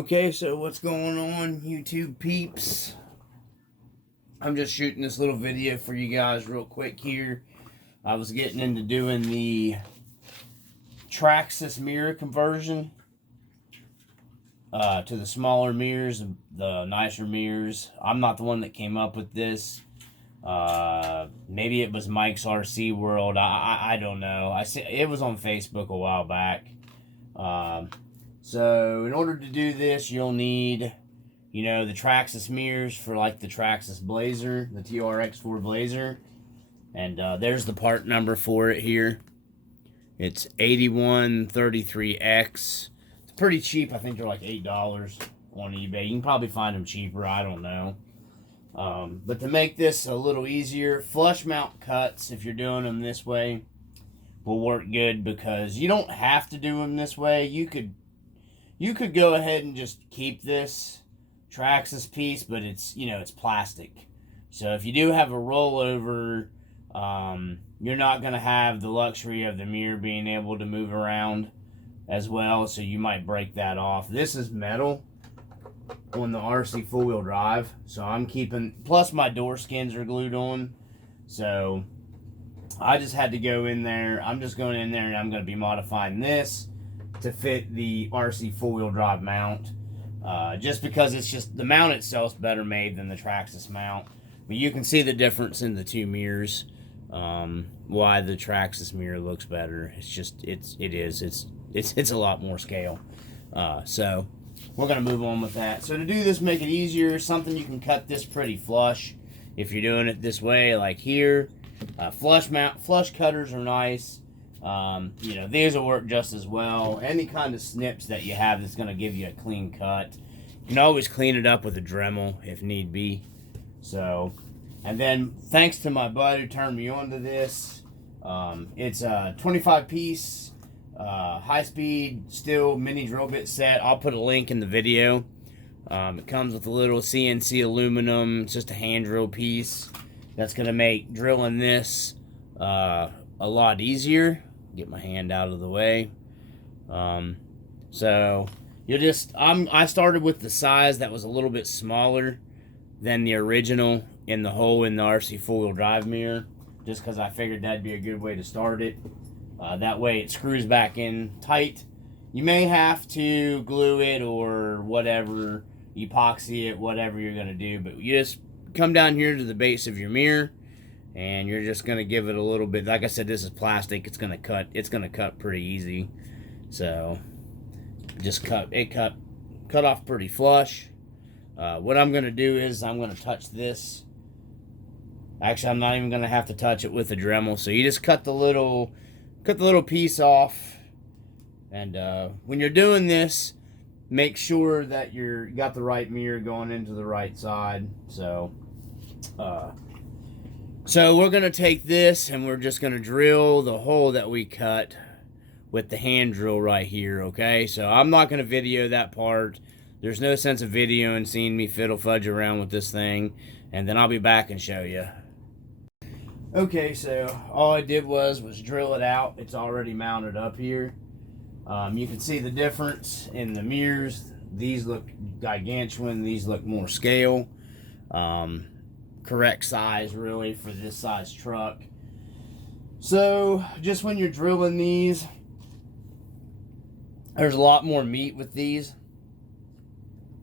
Okay, so what's going on, YouTube peeps? I'm just shooting this little video for you guys real quick here. I was getting into doing the Traxxas mirror conversion to the smaller mirrors, the nicer mirrors. I'm not the one that came up with this. Maybe it was Mike's RC World. I don't know. It was on Facebook a while back. So in order to do this, you'll need, the Traxxas mirrors for like the Traxxas Blazer, the TRX4 Blazer. And there's the part number for it here. It's 8133X. It's pretty cheap. I think they're like $8 on eBay. You can probably find them cheaper. I don't know. But to make this a little easier, flush mount cuts, if you're doing them this way, will work good because you don't have to do them this way. You could go ahead and just keep this Traxxas piece, but it's plastic. So if you do have a rollover, you're not going to have the luxury of the mirror being able to move around as well, so you might break that off. This is metal on the RC four-wheel drive, so I'm keeping, plus my door skins are glued on, so I just had to go in there. I'm just going in there and I'm going to be modifying this to fit the RC four-wheel drive mount, just because it's just, the mount itself is better made than the Traxxas mount. But you can see the difference in the two mirrors, why the Traxxas mirror looks better. It's just, it's a lot more scale. So we're going to move on with that. So to do this, make it easier, something you can cut this pretty flush if you're doing it this way, like here. Flush cutters are nice. These will work just as well. Any kind of snips that you have that's going to give you a clean cut. You can always clean it up with a Dremel if need be. So, and then thanks to my bud who turned me on to this, it's a 25-piece high-speed steel mini drill bit set. I'll put a link in the video. It comes with a little CNC aluminum. It's just a hand drill piece. That's going to make drilling this a lot easier. Get my hand out of the way. So I started with the size that was a little bit smaller than the original in the hole in the RC four-wheel drive mirror, just because I figured that'd be a good way to start it. That way it screws back in tight. You may have to glue it or whatever, epoxy it, whatever you're going to do, but you just come down here to the base of your mirror and you're just going to give it a little bit. Like I said, this is plastic. It's going to cut pretty easy. So just cut off pretty flush. What I'm going to do is I'm going to touch this. Actually, I'm not even going to have to touch it with a Dremel. So you just cut the little piece off. And when you're doing this, make sure that you got the right mirror going into the right side. So we're going to take this and we're just going to drill the hole that we cut with the hand drill right here, okay? So I'm not going to video that part. There's no sense of video and seeing me fiddle fudge around with this thing. And then I'll be back and show you. Okay, so all I did was drill it out. It's already mounted up here. You can see the difference in the mirrors. These look gargantuan. These look more scale. Correct size, really, for this size truck. So, just when you're drilling these, there's a lot more meat with these.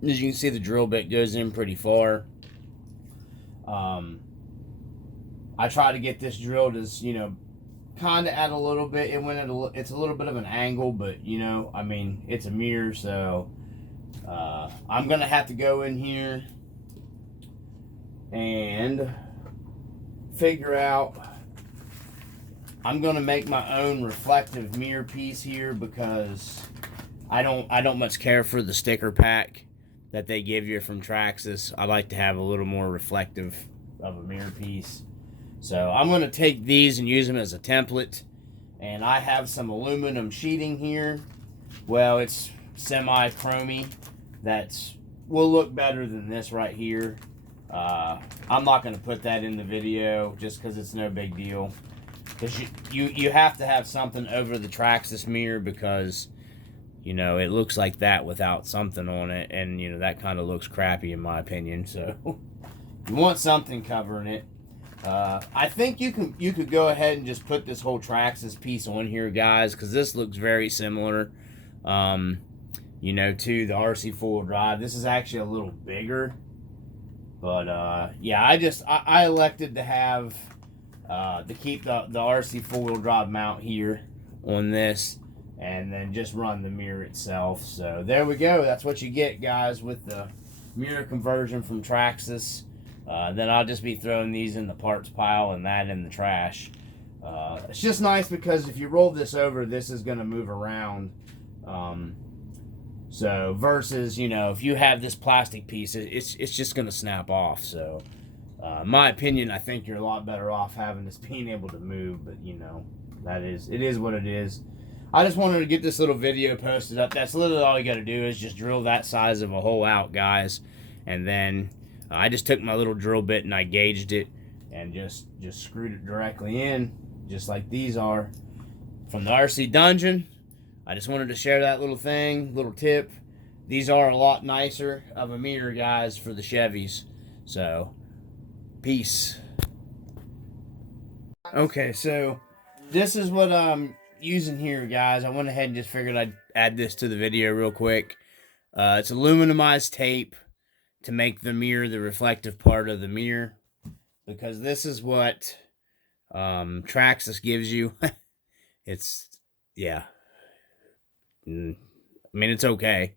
As you can see, the drill bit goes in pretty far. I try to get this drilled as, kind of at a little bit. It's a little bit of an angle, but, I mean, it's a mirror, so I'm going to have to go in here and figure out, I'm going to make my own reflective mirror piece here because I don't much care for the sticker pack that they give you from Traxxas. I like to have a little more reflective of a mirror piece. So I'm going to take these and use them as a template. And I have some aluminum sheeting here. Well, it's semi-chromy. Will look better than this right here. I'm not going to put that in the video just because it's no big deal. Because you have to have something over the Traxxas mirror because you know, it looks like that without something on it, and you know, that kind of looks crappy in my opinion. So you want something covering it. I think you could go ahead and just put this whole Traxxas piece on here, guys, because this looks very similar, you know, to the RC4 drive. This is actually a little bigger, but yeah, I elected to have to keep the RC 4-wheel drive mount here on this, and then just run the mirror itself. So there we go. That's what you get, guys, with the mirror conversion from Traxxas. Then I'll just be throwing these in the parts pile and that in the trash. It's just nice because if you roll this over, this is going to move around. So versus, you know, if you have this plastic piece, it's just going to snap off. So in my opinion, I think you're a lot better off having this being able to move. But, you know, it is what it is. I just wanted to get this little video posted up. That's literally all you got to do is just drill that size of a hole out, guys. And then I just took my little drill bit and I gauged it and just screwed it directly in, just like these are from the RC Dungeon. I just wanted to share that little tip. These are a lot nicer of a mirror, guys, for the Chevys. So, peace. Okay, so this is what I'm using here, guys. I went ahead and just figured I'd add this to the video real quick. It's aluminumized tape to make the mirror the reflective part of the mirror, because this is what Traxxas gives you. It's, yeah, I mean, it's okay,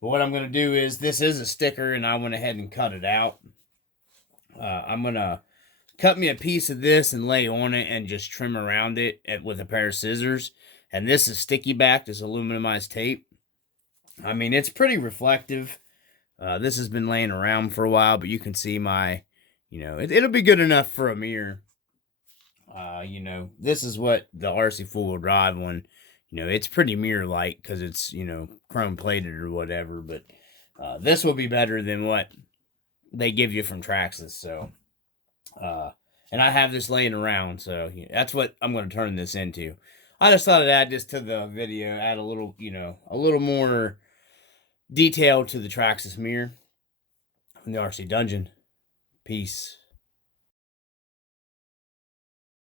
but what I'm going to do is, this is a sticker and I went ahead and cut it out. I'm going to cut me a piece of this and lay on it and just trim around it with a pair of scissors. And this is sticky back, this aluminumized tape. I mean, it's pretty reflective. This has been laying around for a while, but you can see my, you know, it'll be good enough for a mirror. You know, this is what the RC 4-wheel drive one, you know, it's pretty mirror-like because it's, you know, chrome plated or whatever, but this will be better than what they give you from Traxxas. So, and I have this laying around, so that's what I'm going to turn this into. I just thought I'd add this to the video, add a little, you know, a little more detail to the Traxxas mirror from the RC Dungeon. Peace.